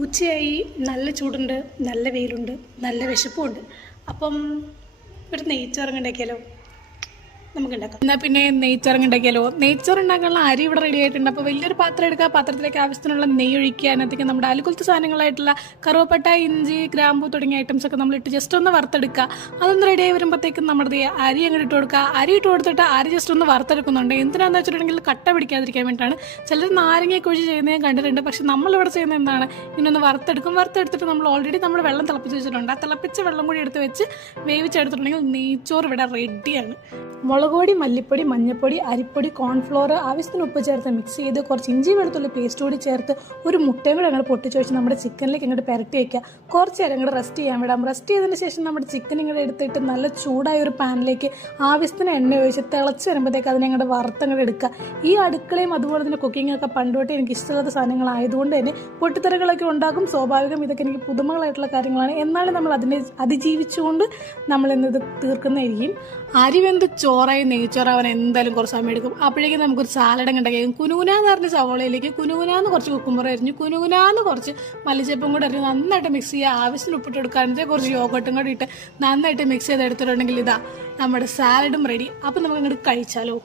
ഉച്ചയായി, നല്ല ചൂടുണ്ട്, നല്ല വെയിലുണ്ട്, നല്ല വിശപ്പുമുണ്ട്. അപ്പം ഒരു നെയ്ച്ചോറ് ഉണ്ടാക്കിയാലോ? നമുക്ക് ഉണ്ടാക്കാം. എന്നാൽ പിന്നെ നെയ്ച്ചോറ് ഉണ്ടാക്കിയാലോ? നെയ്ച്ചോറ് ഉണ്ടാക്കാനുള്ള അരി ഇവിടെ റെഡി ആയിട്ടുണ്ട്. അപ്പോൾ വലിയൊരു പാത്രം എടുക്കുക, പാത്രത്തിലേക്ക് ആവശ്യത്തിനുള്ള നെയ്യ് ഒഴിക്കുക. അതിനകത്തേക്ക് നമ്മുടെ അലുകുലത്തെ സാധനങ്ങളായിട്ടുള്ള കറുവപ്പട്ട, ഇഞ്ചി, ഗ്രാമ്പൂ തുടങ്ങിയ ഐറ്റംസ് ഒക്കെ നമ്മളിട്ട് ജസ്റ്റ് ഒന്ന് വറുത്തെടുക്കുക. അതൊന്ന് റെഡി ആയി വരുമ്പോഴത്തേക്കും നമ്മുടെ അരി അങ്ങോട്ട് ഇട്ട് കൊടുക്കുക. അരി ഇട്ട് കൊടുത്തിട്ട് അരി ജസ്റ്റ് ഒന്ന് വറുത്തെടുക്കുന്നുണ്ട്. എന്തിനാണെന്ന് വെച്ചിട്ടുണ്ടെങ്കിൽ കട്ട പിടിക്കാതിരിക്കാൻ വേണ്ടിയിട്ടാണ്. ചിലർ നാരങ്ങയൊക്കെ ഒഴിച്ച് ചെയ്യുന്നത് ഞാൻ കണ്ടിട്ടുണ്ട്. പക്ഷെ നമ്മളിവിടെ ചെയ്യുന്നത് എന്താണ്, ഇങ്ങനൊന്ന് വറുത്തെടുക്കും. വറുത്തെടുത്തിട്ട് നമ്മൾ ഓൾറെഡി നമ്മൾ വെള്ളം തിളപ്പിച്ച് വെച്ചിട്ടുണ്ട്. ആ തിളപ്പിച്ച വെള്ളം കൂടി എടുത്ത് വെച്ച് വേവിച്ചെടുത്തിട്ടുണ്ടെങ്കിൽ നെയ്ച്ചോറ് ഇവിടെ റെഡിയാണ്. മുളക് പൊടി, മല്ലിപ്പൊടി, മഞ്ഞൾപ്പൊടി, അരിപ്പൊടി, കോൺഫ്ലോർ, ആവശ്യത്തിന് ഉപ്പ് ചേർത്ത് മിക്സ് ചെയ്ത് കുറച്ച് ഇഞ്ചി വെളുത്തുള്ളി പേസ്റ്റ് കൂടി ചേർത്ത് ഒരു മുട്ടയും കൂടെ അങ്ങോട്ട് പൊട്ടിച്ച് വെച്ച് നമ്മുടെ ചിക്കനിലേക്ക് ഇങ്ങോട്ട് പുരട്ടി വയ്ക്കുക. കുറച്ച് നേരം ഇങ്ങോട്ട് റെസ്റ്റ് ചെയ്യാൻ വിടാം. റെസ്റ്റ് ചെയ്തതിന് ശേഷം നമ്മുടെ ചിക്കൻ ഇങ്ങോട്ട് എടുത്തിട്ട് നല്ല ചൂടായ ഒരു പാനിലേക്ക് ആവശ്യത്തിന് എണ്ണ ഒഴിച്ച് തിളച്ച് വരുമ്പോഴത്തേക്ക് അതിനെ അങ്ങോട്ട് വറുത്തങ്ങോട്ട് എടുക്കുക. ഈ അടുക്കളയും അതുപോലെ തന്നെ കുക്കിംഗ് ഒക്കെ പണ്ടുതൊട്ടേ എനിക്ക് ഇഷ്ടമുള്ള സാധനങ്ങളായതുകൊണ്ട് തന്നെ പൊട്ടിത്തെറികളൊക്കെ ഉണ്ടാകും. സ്വാഭാവികം, ഇതൊക്കെ എനിക്ക് പുതുമകളായിട്ടുള്ള കാര്യങ്ങളാണ്. എന്നാലും നമ്മൾ അതിനെ അതിജീവിച്ചുകൊണ്ട് നമ്മളിന്നത് തീർക്കുന്നതായിരിക്കും. അരി വെന്ത് ചോറായി നെയ്ച്ചോറാവാൻ എന്തായാലും കുറച്ച് സമയം എടുക്കും. അപ്പോഴേക്കും നമുക്കൊരു സാലഡ് ഉണ്ടാക്കിയാൽ കുനുകുനാന്ന് പറഞ്ഞ സവോളയിലേക്ക് കുനുകുനാന്ന് കുറച്ച് കുക്കുമ്പർ അരിഞ്ഞു, കുനുകുനാന്ന് കുറച്ച് മല്ലിച്ചപ്പും കൂടെ അരിഞ്ഞ് നന്നായിട്ട് മിക്സ് ചെയ്യുക. ആവശ്യത്തിന് ഉപ്പിട്ട് കൊടുക്കാതെ കുറച്ച് യോഗട്ടും കൂടി ഇട്ട് നന്നായിട്ട് മിക്സ് ചെയ്ത് എടുത്തിട്ടുണ്ടെങ്കിൽ ഇതാ നമ്മുടെ സാലഡും റെഡി. അപ്പം നമുക്ക് ഇങ്ങോട്ട് കഴിച്ചാലോ?